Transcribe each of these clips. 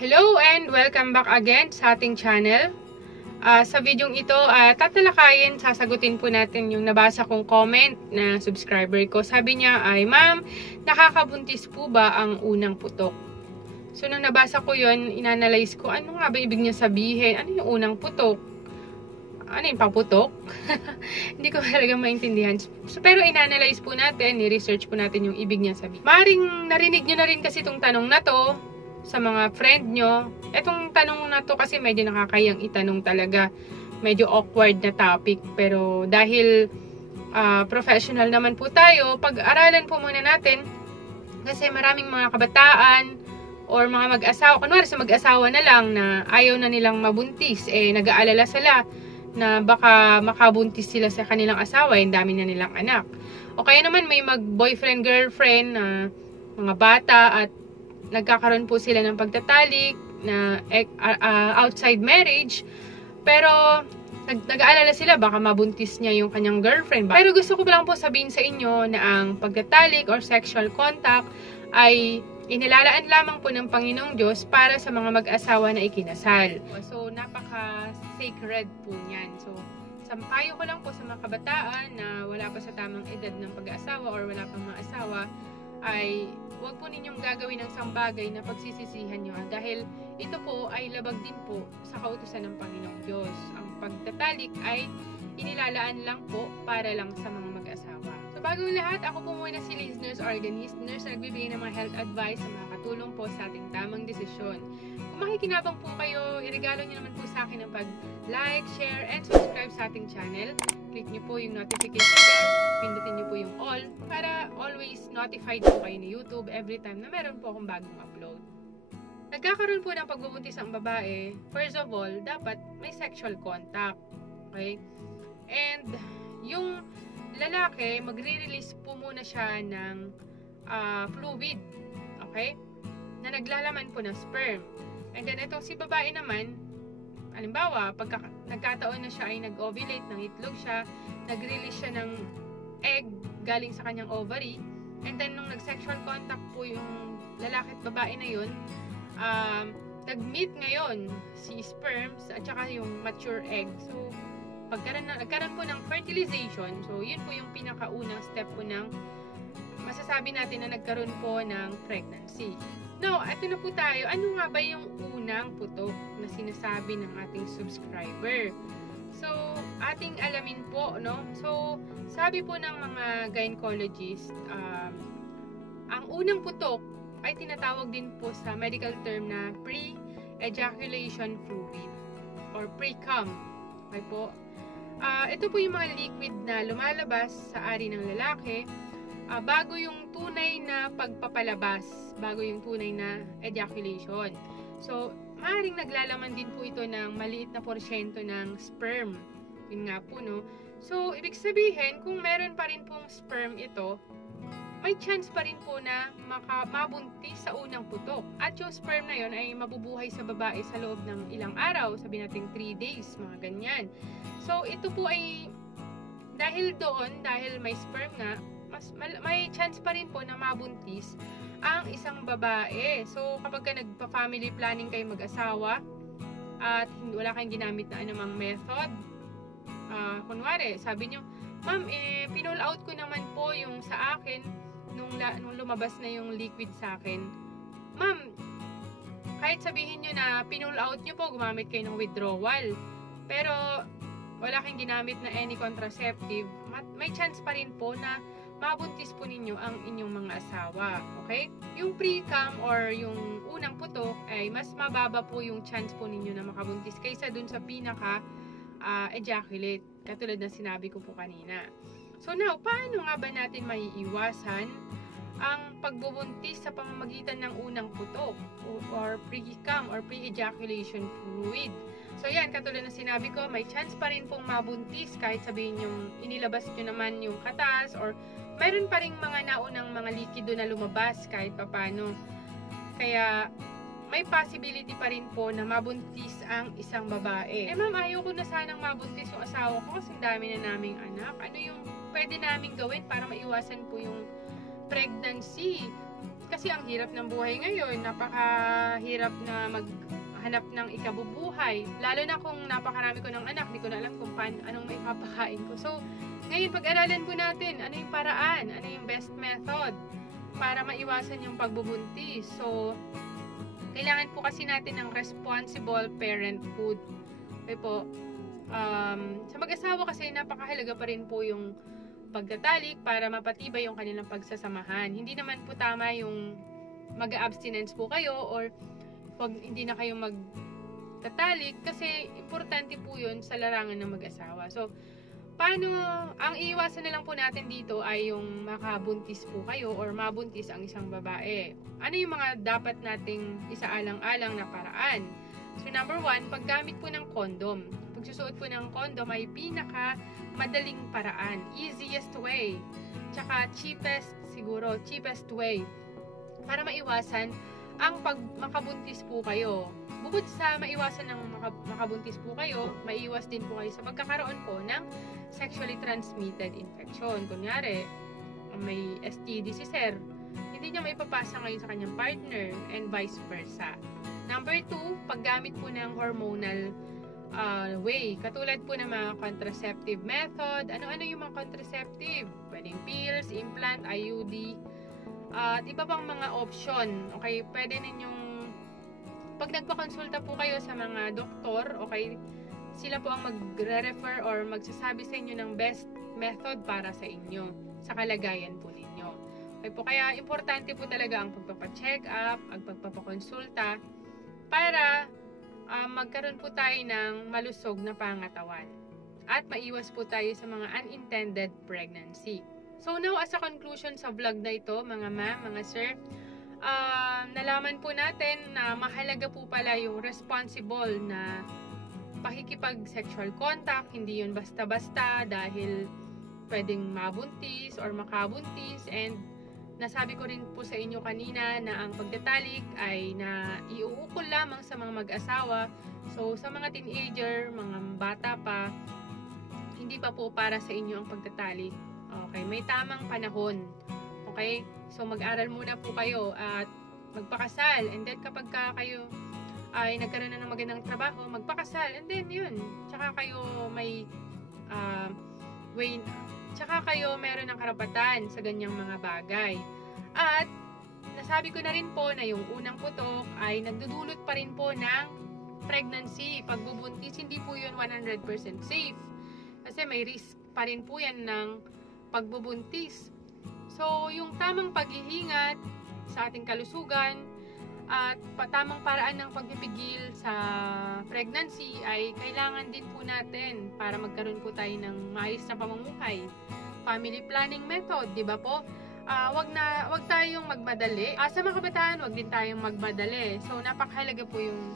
Hello and welcome back again sa ating channel. Sa videong ito, tatalakayin, sasagutin po natin yung nabasa kong comment na subscriber ko. Sabi niya ay, "Ma'am, nakakabuntis po ba ang unang putok?" So, nung nabasa ko yun, inanalyze ko, ano nga ba ibig niya sabihin? Ano yung unang putok? Ano yung paputok? Hindi ko talaga maintindihan. So, pero inanalyze po natin, ni-research po natin yung ibig niya sabihin. Maring narinig nyo na rin kasi itong tanong na to sa mga friend nyo. Etong tanong na to kasi medyo nakakayang itanong talaga. Medyo awkward na topic. Pero dahil professional naman po tayo, pag-aralan po muna natin. Kasi maraming mga kabataan or mga mag-asawa, kunwari sa mag-asawa na lang na ayaw na nilang mabuntis, nag-aalala sila na baka makabuntis sila sa kanilang asawa, yung dami na nilang anak. O kaya naman may mag-boyfriend, girlfriend na mga bata at nagkakaroon po sila ng pagtatalik na outside marriage, pero nag-aalala sila baka mabuntis niya yung kanyang girlfriend. Pero gusto ko lang po sabihin sa inyo na ang pagtatalik or sexual contact ay inilalaan lamang po ng Panginoong Diyos para sa mga mag-asawa na ikinasal. So, napaka-sacred po niyan. So, sampayo ko lang po sa mga kabataan na wala pa sa tamang edad ng pag-aasawa or wala pang mga asawa, ay huwag po ninyong gagawin ng sambagay na pagsisisihan nyo. Dahil ito po ay labag din po sa kautusan ng Panginoong Diyos. Ang pagtatalik ay inilalaan lang po para lang sa mga mag-asawa. So bago lahat, ako po muna si Liz, nurse organist, nurse na nagbibigay ng mga health advice sa mga katulong po sa ating tamang desisyon. Kung makikinabang po kayo, iregalo nyo naman po sa akin ng pag-like, share, and subscribe sa ating channel. Click nyo po yung notification bell, pindutin nyo po yung all para always notified po kayo ni YouTube every time na meron po akong bagong upload. Nagkakaroon po ng pagbubuntis ang babae, first of all, dapat may sexual contact. Okay? And yung lalaki, magre-release po muna siya ng fluid. Okay? Na naglalaman po ng sperm. And then itong si babae naman, halimbawa, pag nagkataon na siya ay nag-ovulate, ng itlog siya, nag-release siya ng egg galing sa kanyang ovary, and then nung nag-sexual contact po yung lalaki at babae na yun, nag-meet ngayon si sperms at saka yung mature egg. So, nagkaroon po ng fertilization, so yun po yung pinakaunang step po ng masasabi natin na nagkaroon po ng pregnancy. Now, ito na po tayo. Ano nga ba yung unang putok na sinasabi ng ating subscriber? So, ating alamin po, no? So, sabi po ng mga gynecologist, ang unang putok ay tinatawag din po sa medical term na pre-ejaculation fluid or pre-cum. Okay po? Ito po yung mga liquid na lumalabas sa ari ng lalaki bago yung tunay na pagpapalabas, bago yung tunay na ejaculation. So, maaaring naglalaman din po ito ng maliit na porsyento ng sperm. Yun nga po, no? So, ibig sabihin, kung meron pa rin pong sperm ito, may chance pa rin po na mabuntis sa unang putok. At yung sperm na yun ay mabubuhay sa babae sa loob ng ilang araw, sabi natin 3 days, mga ganyan. So, ito po ay, dahil may sperm nga, may chance pa rin po na mabuntis ang isang babae. So, kapag ka nagpa-family planning kayo mag-asawa at wala kayong ginamit na anumang method, kunwari, sabi nyo, "Ma'am, pinull out ko naman po yung sa akin nung lumabas na yung liquid sa akin." Ma'am, kahit sabihin nyo na pinull out nyo po, gumamit kayo ng withdrawal, pero wala kayong ginamit na any contraceptive, may chance pa rin po na mabuntis po ninyo ang inyong mga asawa. Okay? Yung pre-cum or yung unang putok ay mas mababa po yung chance po ninyo na makabuntis kaysa dun sa pinaka-ejaculate. Katulad na sinabi ko po kanina. So now, paano nga ba natin maiiwasan ang pagbubuntis sa pamamagitan ng unang putok or pre-cum or pre-ejaculation fluid? So yan, katulad na sinabi ko, may chance pa rin pong mabuntis kahit sabihin yung inilabas nyo naman yung katas or mayroon pa rin mga naunang mga likido na lumabas kahit papano. Kaya may possibility pa rin po na mabuntis ang isang babae. Ma'am, ayaw ko na sanang mabuntis yung asawa ko kasi dami na naming anak. Ano yung pwede naming gawin para maiwasan po yung pregnancy? Kasi ang hirap ng buhay ngayon, napakahirap na maghanap ng ikabubuhay. Lalo na kung napakarami ko ng anak, di ko na alam kung anong may papakain ko. So, ngayon pag-aralan po natin, ano yung paraan, ano yung best method para maiwasan yung pagbubuntis. So, kailangan po kasi natin ng responsible parenthood. Okay po, sa mag-asawa kasi napakahalaga pa rin po yung pagtatalik para mapatibay yung kanilang pagsasamahan. Hindi naman po tama yung mag-abstinence po kayo or pag hindi na kayo magtatalik kasi importante po yun sa larangan ng mag-asawa. So, paano, ang iiwasan na lang po natin dito ay yung makabuntis po kayo or mabuntis ang isang babae. Ano yung mga dapat nating isaalang-alang na paraan? So, number 1, paggamit po ng condom. Pagsusuot po ng condom ay pinaka-madaling paraan. Easiest way. Tsaka cheapest way. Para maiwasan ang makabuntis po kayo. Bukod sa maiwasan ng makabuntis po kayo, maiiwas din po kayo sa pagkakaroon po ng sexually transmitted infection. Kunyari, may STD si sir, hindi niya maipapasa ngayon sa kanyang partner and vice versa. Number 2, paggamit po ng hormonal way. Katulad po ng mga contraceptive method. Ano-ano yung mga contraceptive? Pwedeng pills, implant, IUD, at iba pang mga option. Okay, pwede ninyong pag nagpakonsulta po kayo sa mga doktor, okay, sila po ang magre-refer or magsasabi sa inyo ng best method para sa inyo, sa kalagayan po ninyo. Okay po, kaya importante po talaga ang pagpapacheck up, ang pagpapakonsulta para magkaroon po tayo ng malusog na pangatawan at maiwas po tayo sa mga unintended pregnancy. So now, as a conclusion sa vlog na ito, mga ma'am, mga sir, nalaman po natin na mahalaga po pala yung responsible na pakikipag-sexual contact. Hindi yun basta-basta dahil pwedeng mabuntis or makabuntis. And nasabi ko rin po sa inyo kanina na ang pagtatalik ay na iuukol lamang sa mga mag-asawa. So, sa mga teenager, mga bata pa, hindi pa po para sa inyo ang pagtatalik. Okay, may tamang panahon. Okay? So, mag-aral muna po kayo at magpakasal. And then, kapag kayo ay nagkaroon na ng magandang trabaho, magpakasal. And then, yun. Tsaka kayo may tsaka kayo meron ng karapatan sa ganyang mga bagay. At nasabi ko na rin po na yung unang putok ay nagdudulot pa rin po ng pregnancy. Pagbubuntis, hindi po yun 100% safe. Kasi may risk pa rin po yan ng pagbubuntis. So, yung tamang paghihingat sa ating kalusugan at tamang paraan ng pagpipigil sa pregnancy ay kailangan din po natin para magkaroon po tayo ng maayos na pamumuhay. Family planning method, di ba po? Wag tayong magmadali. Sa mga kabataan, wag din tayong magmadali. So, napakahalaga po yung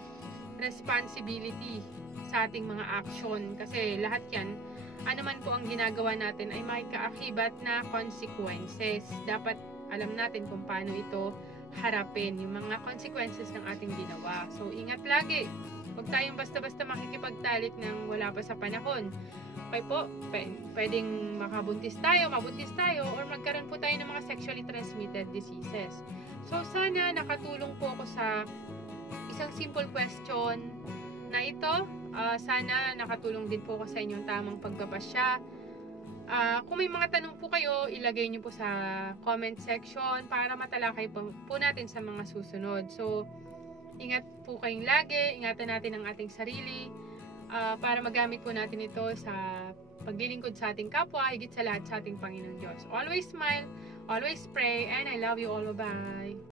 responsibility sa ating mga action kasi lahat yan, ano man po ang ginagawa natin ay may kaakibat na consequences. Dapat alam natin kung paano ito harapin, yung mga consequences ng ating ginawa. So, ingat lagi. Huwag tayong basta-basta makikipagtalik ng wala pa sa panahon. Okay po, pwedeng mabuntis tayo, or magkaroon po tayo ng mga sexually transmitted diseases. So, sana nakatulong po ako sa isang simple question na ito. Sana nakatulong din po ako sa inyong tamang pagpapasya. Kung may mga tanong po kayo, ilagay nyo po sa comment section para matalakay po natin sa mga susunod. So, ingat po kayong lagi, ingatan natin ang ating sarili para magamit po natin ito sa paglilingkod sa ating kapwa, higit sa lahat sa ating Panginoon Diyos. Always smile, always pray, and I love you all. Bye!